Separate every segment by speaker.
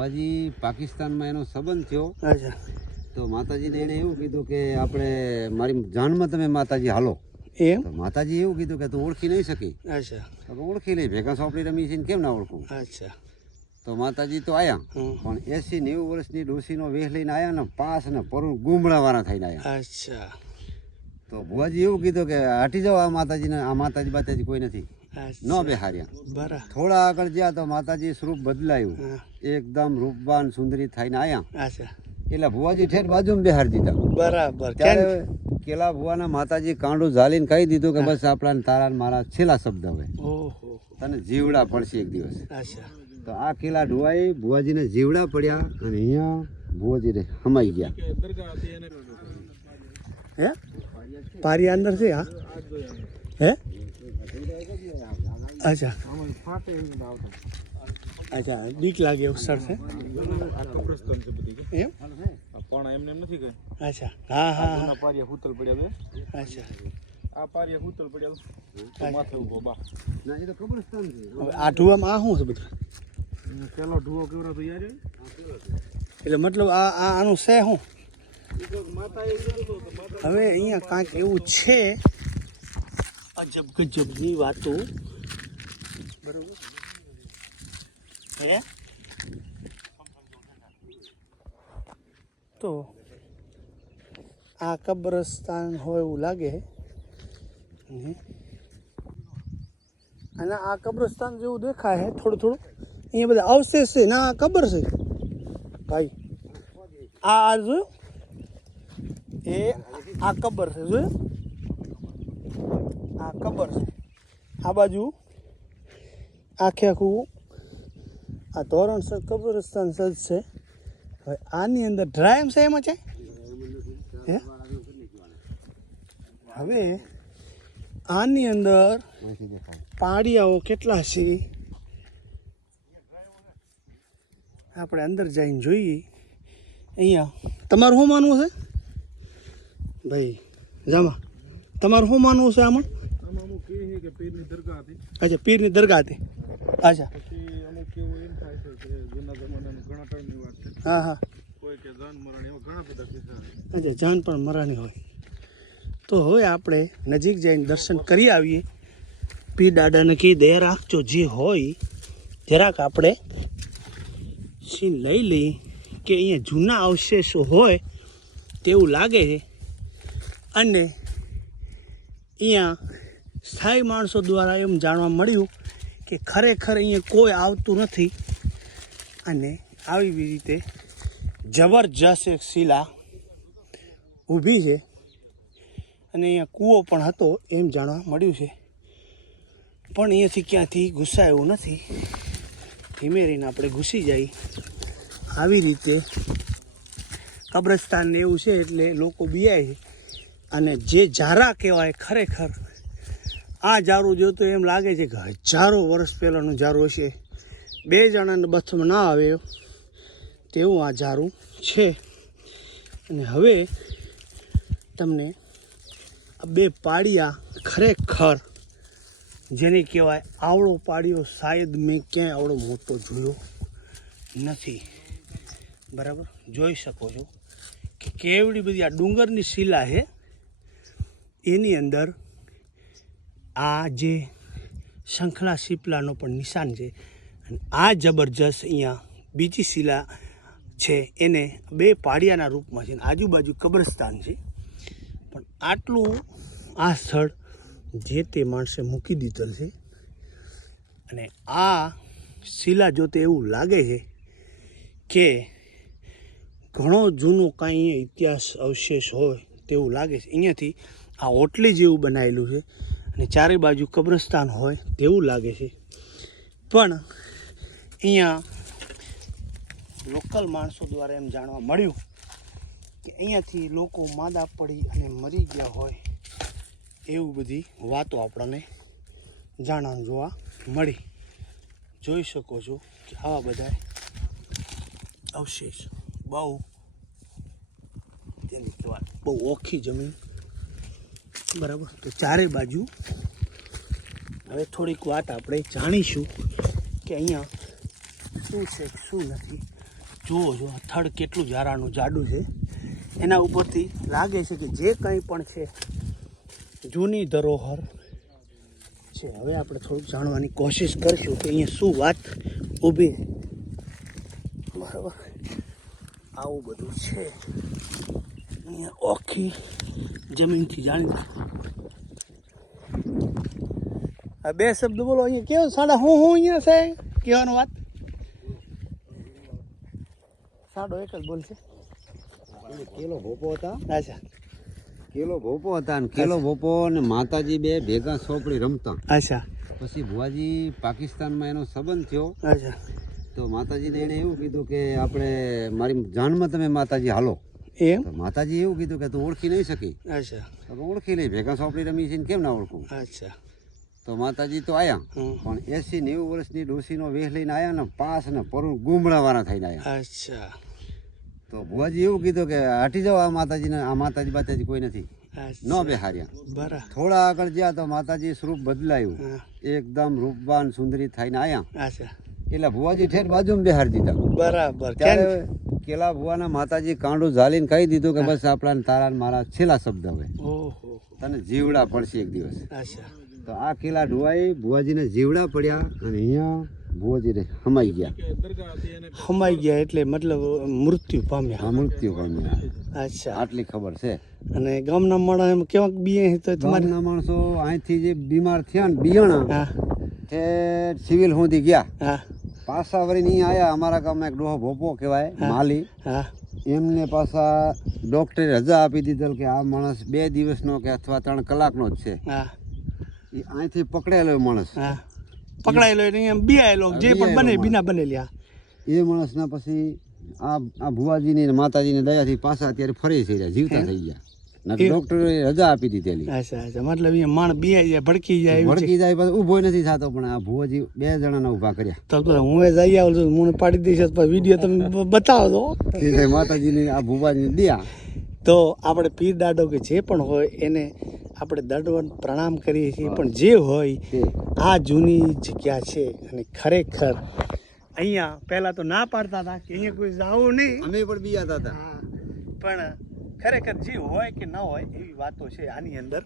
Speaker 1: બાજી પાકિસ્તાનમાં એનો સંબંધ થયો.
Speaker 2: અચ્છા.
Speaker 1: તો માતાજીને એણે એવું કીધું કે આપણે મારી જાનમાં તમે માતાજી હાલો.
Speaker 2: એમ?
Speaker 1: માતાજી એવું કીધું કે તું ઓળખી નહીં શકી.
Speaker 2: અચ્છા.
Speaker 1: તો ઓળખી લઈ ભેગા સોપડી રમી છે કેમ ના ઓળખું?
Speaker 2: અચ્છા.
Speaker 1: તો માતાજી તો આયા. પણ એસી નેવું વર્ષની ડોસીનો વેહ લઈને આયા ને પાસ ને પરું ગુમડાવાળા થઈને આયા.
Speaker 2: અચ્છા.
Speaker 1: તો ભુવાજી એવું કીધું કે હટી જાઓ આ માતાજીને આ માતાજી બાતાજી કોઈ નથી. ન બેહાર્યા. થોડા આગળ જ્યાં તો માતાજી સ્વરૂપ બદલાયું. એકદમ રૂપવાન સુંદરી થઈને આયા. એટલે ભુવાજી ઠેર બાજુમાં બેહાર દીધા.
Speaker 2: બરાબર.
Speaker 1: ત્યારે કેલા ભુવાના માતાજી કાંડું ઝાલીને કહી દીધું કે બસ આપણા તારા મારા છેલ્લા શબ્દ હવે. તને જીવડા પડશે એક દિવસ. તો આ કેલા ઢોવાઈ ભુવાજીને જીવડા પડ્યા અને અહીંયા ભુવાજી હમાઈ ગયા.
Speaker 2: હે? પારી અંદર છે હા હે? અચ્છા. અચ્છા, બીક લાગે એવું સર છે? એમ?
Speaker 3: પણ એમને એમ નથી કે
Speaker 2: અચ્છા. હા હા હા.
Speaker 3: પારિયા હુતલ પડ્યા
Speaker 2: અચ્છા.
Speaker 3: આ પારિયા હુતલ પડ્યા માથે ઊભો બા
Speaker 1: ના એ તો કબ્રસ્તાન છે
Speaker 2: આ ઢુવામાં આ શું છે બધું?
Speaker 3: પેલો ઢુવો કેવડો તો યાર
Speaker 2: એટલે મતલબ આ આ, આનું છે શું? હવે અહીંયા કાંઈક એવું છે. અજબ ગજબની વાતો. હે? તો આ કબ્રસ્તાન હોય એવું લાગે અને આ કબ્રસ્તાન જેવું દેખાય છે થોડું થોડું. અહીંયા બધા અવશેષ છે. ના, આ કબર છે. ભાઈ, આ આ જોયું? એ આ કબર છે. જોયું? આ કબર છે. આ બાજુ આખે આખું આ ધોરણસર કબ્રસ્તાન સજ છે. હવે આની અંદર ડ્રાયમ છે એમાં છે? હે? હવે આની અંદર પાડિયાઓ કેટલા છે? આપણે અંદર જઈને જોઈએ. અહીંયા તમારું શું માનવું છે? ભાઈ જામા તમારું શું માનવું છે આમાં? અચ્છા પીરની દરગાહ હતી. અચ્છા.
Speaker 3: પછી અમુક કેવું એમ થાય છે કે જૂના જમાનાનું ઘણા ટાઈમની વાત છે.
Speaker 2: હા હા.
Speaker 3: કોઈ કે જાન મરાણી એવા ઘણા બધા કિસ્સા
Speaker 2: અચ્છા જાન પણ મરાણી હોય. તો હવે આપણે નજીક જઈને દર્શન કરી આવીએ. પી દાદાને કી દે રાખજો જે હોય જરાક આપણે સીન લઈ લઈએ કે અહીંયા જૂના અવશેષો હોય તેવું લાગે છે. અને અહીંયા સ્થાયી માણસો દ્વારા એમ જાણવા મળ્યું કે ખરેખર અહીંયા કોઈ આવતું નથી. અને આવી રીતે જબરજસ્ત એક શિલા ઊભી છે. અને અહીંયા કૂવો પણ હતો એમ જાણવા મળ્યું છે. પણ અહીંયાથી ક્યાંથી ઘૂસાયું નથી. ધીમે આપણે ઘૂસી જઈ આવી રીતે કબ્રસ્તાન એવું છે એટલે લોકો બિયાય છે. અને જે જારા કહેવાય ખરેખર આ ઝારું જોતો એમ લાગે છે કે હજારો વર્ષ પહેલાંનું ઝાડું હશે. બે જણાને બથમાં ના આવે તેવું આ ઝાડું છે. અને હવે તમને આ બે પાડિયા ખરેખર જેને કહેવાય આવડો પાડ્યો શાયદ મેં ક્યાંય આવડો મોટો જોયો નથી. બરાબર? જોઈ શકો છો કે કેવડી બધી આ ડુંગરની શિલા છે. એની અંદર આ જે શંખલા શીપલાનો પણ નિશાન છે અને આ જબરજસ્ત અહીંયા બીજી શિલા છે એને બે પાડિયાના રૂપમાં છે આજુબાજુ કબ્રસ્તાન છે. પણ આટલું આ સ્થળ જે તે માણસે મૂકી દીધેલ છે અને આ શિલા જોતે એવું લાગે છે કે ઘણો જૂનો કાંઈ ઇતિહાસ અવશેષ હોય તેવું લાગે છે. અહીંયાથી આ ઓટલી જેવું બનાવેલું છે. અને ચારે બાજુ કબ્રસ્તાન હોય તેવું લાગે છે. પણ અહીંયા લોકલ માણસો દ્વારા એમ જાણવા મળ્યું કે અહીંયાથી લોકો માદા પડી અને મરી ગયા હોય એવું બધી વાતો આપણને જાણવા જોવા મળી. જોઈ શકો છો કે આવા બધા અવશેષ બહુ તેની બહુ ઓખી જમીન બરાબર? તો ચારે બાજુ હવે થોડીક વાત આપણે જાણીશું કે અહીંયા શું છે, શું નથી. જુઓ જો થડ કેટલું ઝારાનું જાડું છે. એના ઉપરથી લાગે છે કે જે કંઈ પણ છે, જૂની ધરોહર છે. હવે આપણે થોડુંક જાણવાની કોશિશ કરીશું કે અહીંયા શું વાત ઊભી બરાબર? આવું બધું છે. અહીંયા ઓખી જમીનથી જાણી આ બે શબ્દ બોલો અહીંયા કેવો સાડા હું હું અહીંયા છે? કહેવાનું વાત? સાડો એક જ બોલશે.
Speaker 1: અને કેલો ભોપો હતા?
Speaker 2: અચ્છા
Speaker 1: કેલો ભોપો હતા અને કેલો ભોપો અને માતાજી બે ભેગા સોપડી રમતા.
Speaker 2: અચ્છા
Speaker 1: પછી ભુવાજી પાકિસ્તાનમાં એનો સંબંધ થયો.
Speaker 2: અચ્છા
Speaker 1: તો માતાજીને એણે એવું કીધું કે આપણે મારી જાનમાં તમે માતાજી હાલો.
Speaker 2: એમ?
Speaker 1: માતાજી એવું કીધું કે તું ઓળખી નહીં શકી.
Speaker 2: અચ્છા.
Speaker 1: તો ઓળખી લઈ ભેગા સોંપડી રમી છે કેમ ના ઓળખું?
Speaker 2: અચ્છા.
Speaker 1: તો માતાજી તો આયા. પણ એસી નેવું વર્ષની ડોસીનો વેહ લઈને આયા ને પાસ ને પરું ગુમડાવાળા થઈને આયા.
Speaker 2: અચ્છા.
Speaker 1: તો ભુવાજી એવું કીધું કે હટી જાઓ આ માતાજીને આ માતાજી બાતાજી કોઈ નથી. ન બેહાર્યા.
Speaker 2: બરા.
Speaker 1: થોડા આગળ જ્યાં તો માતાજી સ્વરૂપ બદલાયું. એકદમ રૂપવાન સુંદરી થઈને આયા. એટલે ભુવાજી ઠેર બાજુમાં બેહાર દીધા.
Speaker 2: બરાબર.
Speaker 1: ત્યારે કેલા ભુવાના માતાજી કાંડું ઝાલીને કહી દીધું કે બસ આપણા તારા મારા છેલ્લા શબ્દ હવે.
Speaker 2: ઓહો.
Speaker 1: તને જીવડા પડશે એક દિવસ.
Speaker 2: અચ્છા.
Speaker 1: તો આ કેલા ઢોવાઈ ભુવાજીને જીવડા પડ્યા અને અહીંયા ભુવાજીને હમાઈ ગયા.
Speaker 2: હમાઈ ગયા એટલે મતલબ મૃત્યુ પામ્યા.
Speaker 1: હા મૃત્યુ પામ્યા.
Speaker 2: અચ્છા.
Speaker 1: આટલી ખબર છે.
Speaker 2: અને ગામના માણસ એમ કેવાક બીએ તો તમારે?
Speaker 1: માણસો અહીંથી જે બીમાર થયા ને બિયાણા
Speaker 2: હા.
Speaker 1: તે સિવિલ સુધી ગયા.
Speaker 2: હા.
Speaker 1: પાછા વળી નહીં આયા. અમારા ગામમાં એક ડોહો ભોપો કહેવાય માલી. એમને પાછા ડોક્ટરે રજા આપી દીધેલ કે આ માણસ બે દિવસનો કે અથવા ત્રણ કલાકનો જ છે. એ અહીંથી પકડેલો માણસ.
Speaker 2: પકડાયેલો એટલે અહીંયા બિયાયેલો જે પણ બને
Speaker 1: બિના
Speaker 2: બીના બનેલી
Speaker 1: એ માણસના પછી આ આ ભુવાજીની માતાજીની દયાથી પાછા અત્યારે ફરી થઈ રહ્યા જીવતા થઈ ગયા. ડૉક્ટરે રજા આપી દીધેલી.
Speaker 2: અચ્છા અચ્છા. મતલબ એ માણ બિયાઈ જાય ભડકી જાય
Speaker 1: ભડકી જાય પછી ઊભો નથી થતો પણ આ ભુવાજી બે જણાના ઊભા કર્યા.
Speaker 2: તો તો હું એ જઈ આવું છું મને પાડી દઈશ પછી વીડિયો તમે બતાવો તો
Speaker 1: માતાજીની આ ભુવાજીને દયા.
Speaker 2: તો આપણે પીર દાડો કે જે પણ હોય એને આપણે દંડવન પ્રણામ કરીએ છીએ પણ જે હોય આ જૂની જગ્યા છે અને ખરેખર અહીંયા પહેલાં તો ના પાડતા હતા કે અહીંયા કોઈ જવું નહીં.
Speaker 1: અમે પણ બિયાતા હતા.
Speaker 2: હા, પણ ખરેખર જે હોય કે ન હોય એવી વાતો છે આની અંદર.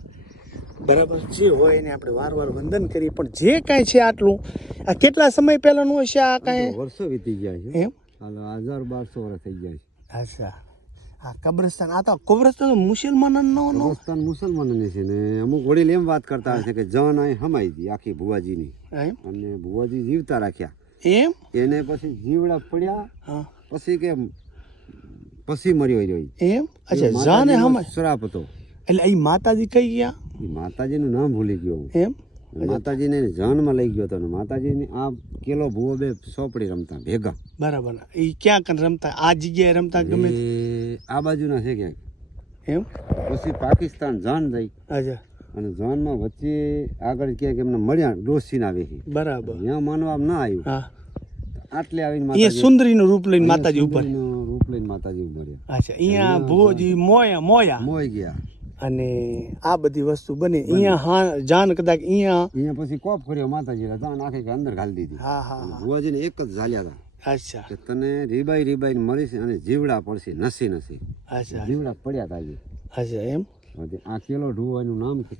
Speaker 2: બરાબર? જે હોય એને આપણે વાર વાર વંદન કરીએ. પણ જે કાંઈ છે આટલું આ કેટલા સમય પહેલાંનું હશે આ કાંઈ?
Speaker 1: વર્ષો વીતી ગયા છે.
Speaker 2: એમ?
Speaker 1: હાલો હજાર બારસો વર્ષ થઈ ગયા છે.
Speaker 2: અચ્છા. આ કબ્રસ્તાન આ તો કબ્રસ્તાન મુસલમાનનો નો
Speaker 1: હિન્દુસ્તાન છે ને. અમુક વડીલ એમ વાત કરતા હશે કે જન અહીં હમાઈ દી આખી ભુવાજીની.
Speaker 2: એમ?
Speaker 1: અને ભુવાજી જીવતા રાખ્યા.
Speaker 2: એમ?
Speaker 1: એને પછી જીવડા પડ્યા. પછી કે પછી મર્યો રહ્યો
Speaker 2: એમ? અચ્છા
Speaker 1: એ
Speaker 2: જાને હમ
Speaker 1: શ્રાપ હતો.
Speaker 2: એટલે અહીં માતાજી કઈ ગયા?
Speaker 1: એ માતાજીનું નામ ભૂલી ગયો
Speaker 2: એમ?
Speaker 1: માતાજીને જન્મમાં લઈ ગયો હતો ને માતાજીની આ કેલો ભૂવો બે સોપડી રમતા ભેગા.
Speaker 2: બરાબર. એ ક્યાં રમતા? આ જગ્યાએ રમતા ગમે?
Speaker 1: એ આ બાજુના છે ક્યાંક.
Speaker 2: એમ?
Speaker 1: પછી પાકિસ્તાન જાન જઈ.
Speaker 2: અચ્છા.
Speaker 1: અને જાનમાં વચ્ચે આગળ ક્યાંક એમને મળ્યા ડોસીના વેહી.
Speaker 2: બરાબર.
Speaker 1: ત્યાં માનવા ના આવ્યું.
Speaker 2: હા.
Speaker 1: આટલે આવીને
Speaker 2: અહીંયા સુંદરીનું રૂપ લઈને માતાજી ઉપર.
Speaker 1: રૂપ લઈને માતાજી ઉભર્યા
Speaker 2: અચ્છા અહીંયા ભુવોજી મોયા મોયા.
Speaker 1: મોઈ ગયા.
Speaker 2: અને આ બધી વસ્તુ બને. અહીંયા હા જાન કદાચ અહીંયા
Speaker 1: અહીંયા પછી કોપ કર્યો માતાજી જાન આખી અંદર ઘાલી દીધી.
Speaker 2: હા હા
Speaker 1: ભુવાજી
Speaker 2: ને
Speaker 1: ભુવાજીને એક જ ઝાલ્યા હતા.
Speaker 2: અચ્છા.
Speaker 1: કે તને રીબાઈ રીબાઈ મળીશ અને જીવડા પડશે નસી નસી.
Speaker 2: અચ્છા.
Speaker 1: જીવડા પડ્યા તાજી
Speaker 2: અચ્છા એમ?
Speaker 1: આ કેલો ઢુવો એનું નામ છે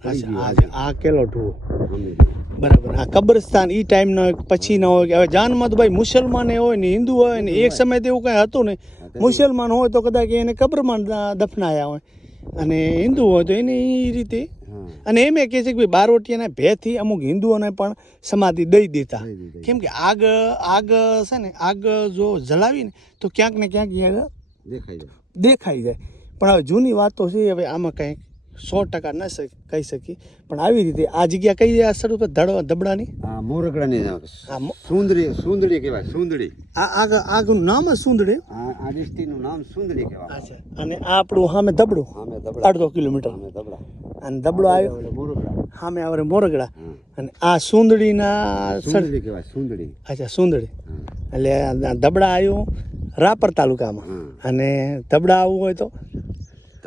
Speaker 2: આ કેલો ઢૂ
Speaker 1: અમે
Speaker 2: બરાબર. આ કબ્રસ્તાન એ ટાઈમનો પછી ના હોય હવે જાનમાં તો ભાઈ મુસલમાન હોય ને હિન્દુ હોય ને એક સમય તો એવું કાંઈ હતું ને મુસલમાન હોય તો કદાચ એને કબ્રમાં દફનાયા હોય. અને હિન્દુ હોય તો એને એ રીતે. અને એમ કહે છે કે ભાઈ બારોટિયાના ભેથી અમુક હિન્દુઓને પણ સમાધિ દઈ દેતા કેમ કે આગ આગ છે ને આગ જો જલાવી ને તો ક્યાંક ને ક્યાંક
Speaker 1: દેખાઈ જાય.
Speaker 2: દેખાઈ જાય. પણ હવે જૂની વાતો છે હવે આમાં કંઈક સો ટકા ના શક- કહી શકીએ પણ આવી રીતે આ જગ્યા કઈ આ ઉપર ધબડાની?
Speaker 1: મોરગડાની સુંદરી સુંદરી કહેવાય સુંદરી.
Speaker 2: આ આગનું નામ સુંદરી?
Speaker 1: આ ડિસ્ટ્રિક્ટનું નામ સુંદરી કહેવાય.
Speaker 2: અને આ આપણું સામે
Speaker 1: દબડું
Speaker 2: અડધો કિલોમીટર.
Speaker 1: દબડા
Speaker 2: અને દબડો આવ્યો?
Speaker 1: મોરગડા.
Speaker 2: સામે આવે મોરગડા. અને આ સુંદડીના
Speaker 1: સુંદરી કહેવાય સુંદરી.
Speaker 2: અચ્છા સુંદડી એટલે દબડા આવ્યું રાપર તાલુકામાં. અને દબડા આવવું હોય તો?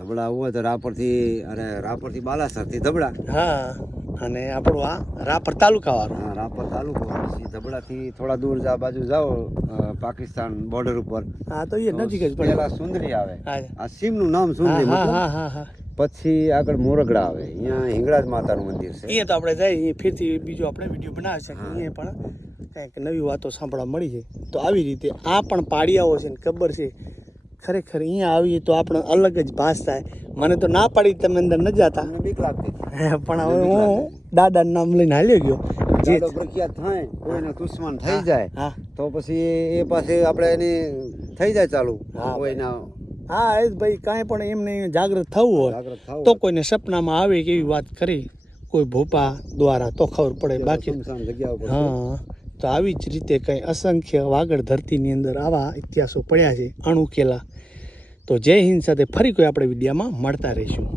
Speaker 1: ધબડા હોય તો રાપરથી અને રાપરથી બાલાસરથી ધબડા.
Speaker 2: હા અને આપણું આ રાપર તાલુકાવાળું.
Speaker 1: હા રાપર તાલુકો પછી ધબડાથી થોડા દૂર જા બાજુ જાઓ પાકિસ્તાન બોર્ડર ઉપર.
Speaker 2: હા તો એ નજીક જ
Speaker 1: પેલા સુંદરી આવે. આ સીમનું નામ સુંદરી
Speaker 2: હા હા હા
Speaker 1: પછી આગળ મોરગડા આવે. અહીંયા હિંગળાજ માતાનું મંદિર છે.
Speaker 2: અહીંયા તો આપણે જઈએ ફરીથી બીજો આપણે વીડિયો બનાવે કે અહીંયા પણ કંઈક નવી વાતો સાંભળવા મળી છે. તો આવી રીતે આ પણ પાડિયાઓ છે ને ખબર છે. ખરેખર અહીંયા આવીએ તો આપણે અલગ જ ભાસ થાય. મને તો ના પાડી તમે અંદર ન જતા.
Speaker 1: બીક લાગતી.
Speaker 2: પણ હવે હું દાદાનું નામ લઈને હાલ્યો ગયો. જે
Speaker 1: પ્રખ્યાત થાય કોઈને દુશ્મન થઈ જાય
Speaker 2: હા.
Speaker 1: તો પછી એ પાસે આપણે એની થઈ જાય ચાલુ. કોઈના
Speaker 2: હા એ ભાઈ કાંઈ પણ એમને જાગૃત થવું હોય તો કોઈને સપનામાં આવે કે એવી વાત કરી. કોઈ ભોપા દ્વારા તો ખબર પડે બાકી
Speaker 1: જગ્યા
Speaker 2: હા. તો આવી જ રીતે કંઈ અસંખ્ય વાગડ ધરતીની અંદર આવા ઇતિહાસો પડ્યા છે, અણુકેલા. તો જય હિન્દ સાથે ફરી કોઈ આપણે વિડીયામાં મળતા રહીશું.